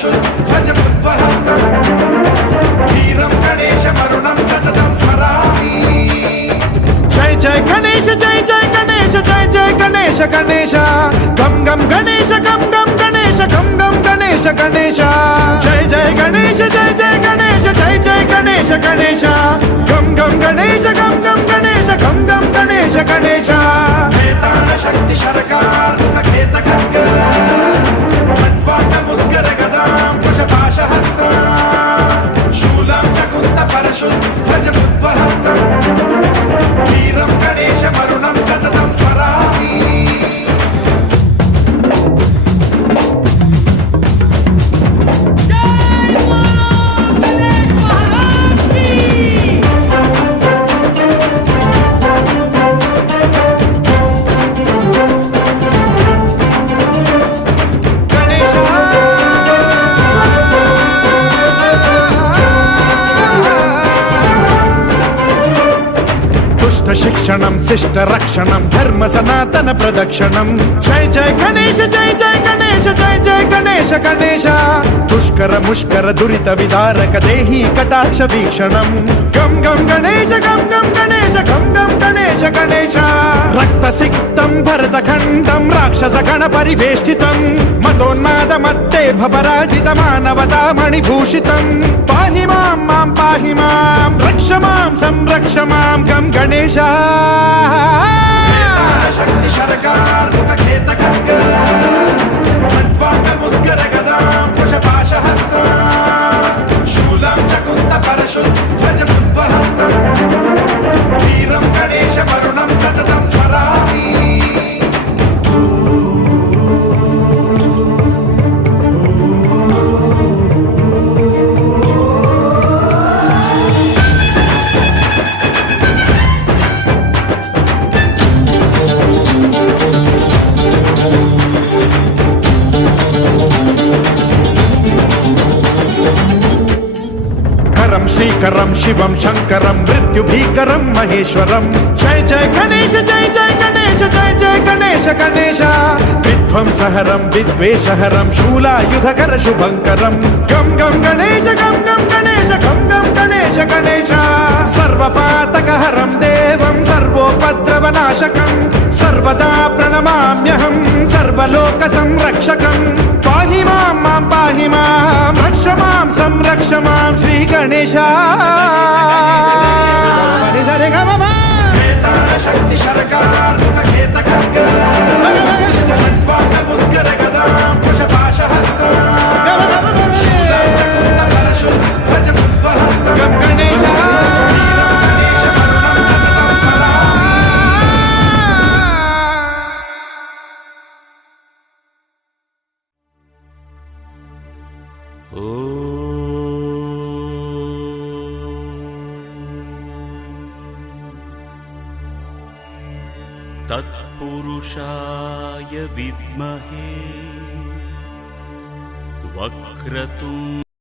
परशुध्वजमुद्वहस्तम् वीरं गणेशमरुणं सततं स्मरामि। जय जय गणेश जय जय गणेश जय जय गणेश गणेश गम गम गणेश गम गम गणेश गम गम गणेश गणेश जय जय गणेश जय जय गणेश जय जय गणेश गणेश गम गम गणेश गम गम गणेश गम गम गणेश गणेश वेताल शक्ति शरकार मुखखेत खड्ग खड्वाङ्गमुद्गर गदां कुशपाशहस्तां शूलं च कुन्द परशुध्वजमुद्वहस्तम् वीरं गणेशमरुणं सततं स्मरामि। शिक्षणं शिष्ट रक्षणं धर्म सनातन प्रदक्षिणं जय जय गणेश जय जय गणेश जय जय गणेश गणेश दुष्कर मुष्कर दुरित विदारक देहि कटाक्ष वीक्षणं गम गम गणेश गम गम गणेश गम गम गणेश गणेश रक्त सिक्तं भरतखण्डं राक्षस गण परिवेष्टितं मदोन्माद मत्ते भपराजित मानवता मणिभूषितं पाहि मां मां पाहि मां रक्ष मां संरक्ष मां गम गणेश शक्ति शरकार मुखखेत खड्ग खड्वाङ्गमुद्गर गदां कुशपाशहस्तां शूलं च कुन्द परशुध्वजमुद्वहस्तम् वीरं गणेशमरुणं सततं स्मरामि। श्रीकरं शिवं शंकरं मृत्युभीकरं महेश्वरं जय जय गणेश जय जय गणेश जय जय गणेश गणेश विध्वंसहरं विद्वेषहरं शूलायुधकर शुभंकरं गम गम गणेश गम गम गणेश गम गम गणेश गणेश सर्वपातकहरं देवं सर्वोपद्रवनाशकं सर्वदा प्रणमाम्यहं सर्वलोकसंरक्षकं पाहि मां मां पाहि मां रक्ष मां संरक्ष मां श्री गणेश शक्ति शरकार मुखखेत खड्ग खड्वाङ्गमुद्गर गदां कुशपाशहस्तां शूलं च कुन्द परशुध्वजमुद्वहस्तम् गम गणेश तत्पुरुषाय विद्महे वक्रतुण्ड